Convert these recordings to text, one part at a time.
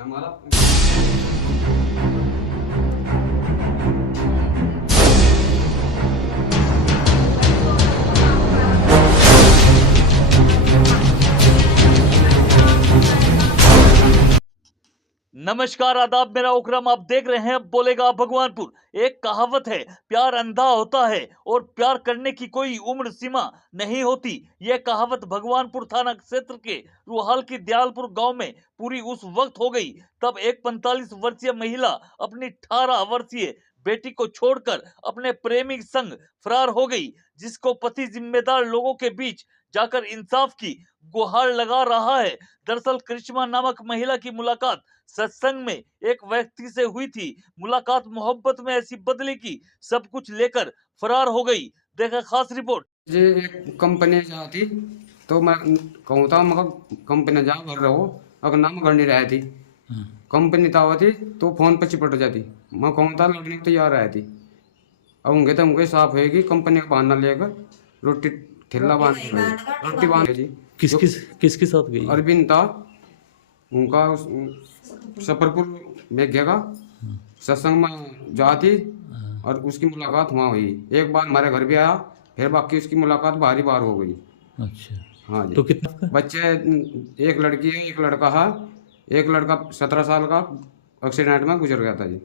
हमारा नमस्कार आदाब, मेरा उकरम। आप देख रहे हैं बोलेगा भगवानपुर। एक कहावत है, प्यार अंधा होता है और प्यार करने की कोई उम्र सीमा नहीं होती। यह कहावत भगवानपुर थाना क्षेत्र के रुहाल की दयालपुर गांव में पूरी उस वक्त हो गई तब एक 45 वर्षीय महिला अपनी 18 वर्षीय बेटी को छोड़कर अपने प्रेमी संग फरार हो गई, जिसको पति जिम्मेदार लोगों के बीच जाकर इंसाफ की गुहार लगा रहा है। दरअसल करिश्मा नामक महिला की मुलाकात सत्संग में एक व्यक्ति से हुई थी। मुलाकात मोहब्बत में ऐसी बदली कि सब कुछ लेकर फरार हो गई। देखा खास रिपोर्ट। जे एक कंपनी जाती तो मैं कहूँ था मगर कंपनी जा भर रहो अगर नाम करनी रही थी कंपनी तावती तो फोन पे चिपट जाती। मैं कहूँ था लड़ने को तैयार रही थी। अब उनके तो उनके साफ होगी कंपनी का बहाना लेकर रोटी ठेला बांध रोटी बांध जी। किसके साथ गई? अरविंद था उनका सफरपुर में गया सत्संग में जाती और उसकी मुलाकात वहाँ हुई। एक बार हमारे घर भी आया फिर बाकी उसकी मुलाकात बाहर हो गई। अच्छा, हाँ जी। तो कितना बच्चे एक लड़की है एक लड़का है। एक लड़का 17 साल का एक्सीडेंट में गुजर गया था जी।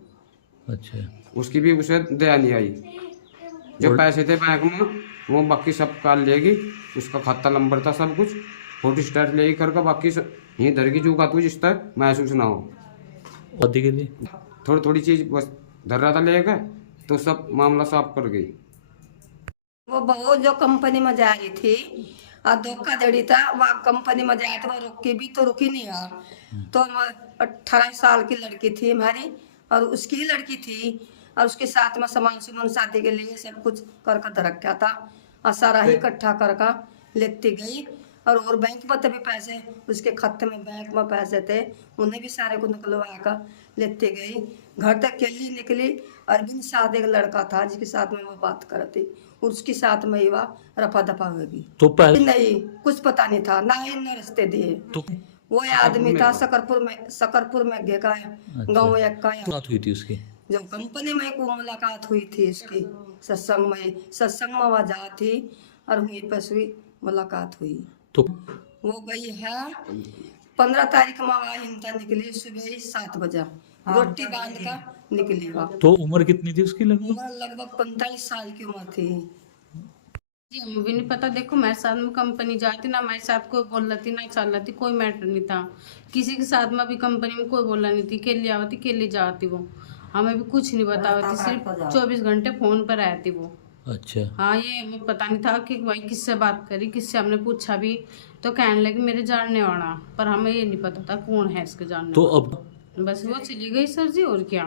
अच्छा, उसकी भी उसे दया नहीं आई। जो पैसे थे बैंक में वो बाकी सब काल लेगी। उसका खाता नंबर था सब कुछ फोटो स्टेट ले करके बाकी यहीं धर की चूका तू जिस तक महसूस ना हो। शादी के लिए थोड़ी थोड़ी चीज बस धर रहा था लेकर तो सब मामला साफ कर गई। वो बहू जो कंपनी में जा रही थी और धोखाधड़ी था वह कंपनी में जाए तो रुकी भी तो रुकी नहीं यार। तो 18 साल की लड़की थी हमारी और उसकी ही लड़की थी और उसके साथ में सामान सुमान शादी के लिए सब कुछ करके रखा था और सारा ही इकट्ठा करके लेती गई। और बैंक पर भी पैसे उसके खाते में बैंक में पैसे थे उन्हें भी सारे को निकलवा कर लेती गई। घर तक अकेली निकली। अरविंद साथ एक लड़का था जिसके साथ में वो बात करती उसके साथ में ही वह रफा दफा होगी। तो पहले नहीं कुछ पता नहीं था ना ही न रिश्ते दिए। तो वो आदमी था सकरपुर में गए का गाँव एक का बात हुई थी उसकी। जो कंपनी में को मुलाकात हुई थी इसकी सत्संग में वह जा थी और वहीं पर हुई मुलाकात हुई। तो वो गई है 15 तारीख में वह हिंसा निकली सुबह 7 बजे रोटी बांध कर निकली। वह तो उम्र कितनी थी उसकी लगभग? उम्र लगभग 45 साल की उम्र थी जी। हमें भी नहीं पता। देखो मेरे साथ में कंपनी जाती ना मेरे साथ कोई बोल रही थी ना चल रही थी, कोई मैटर नहीं था। किसी के साथ में भी कंपनी में कोई बोला नहीं थी केली आवती केली जाती। वो हमें भी कुछ नहीं बताती, सिर्फ 24 घंटे फोन पर रहती वो। अच्छा, हाँ ये हमें पता नहीं था कि भाई किससे बात करी किससे। हमने पूछा भी तो कहने लगे मेरे जानने वाला, पर हमें ये नहीं पता था कौन है इसके जानने तो वाला। अब बस वो चली गई सर जी और क्या।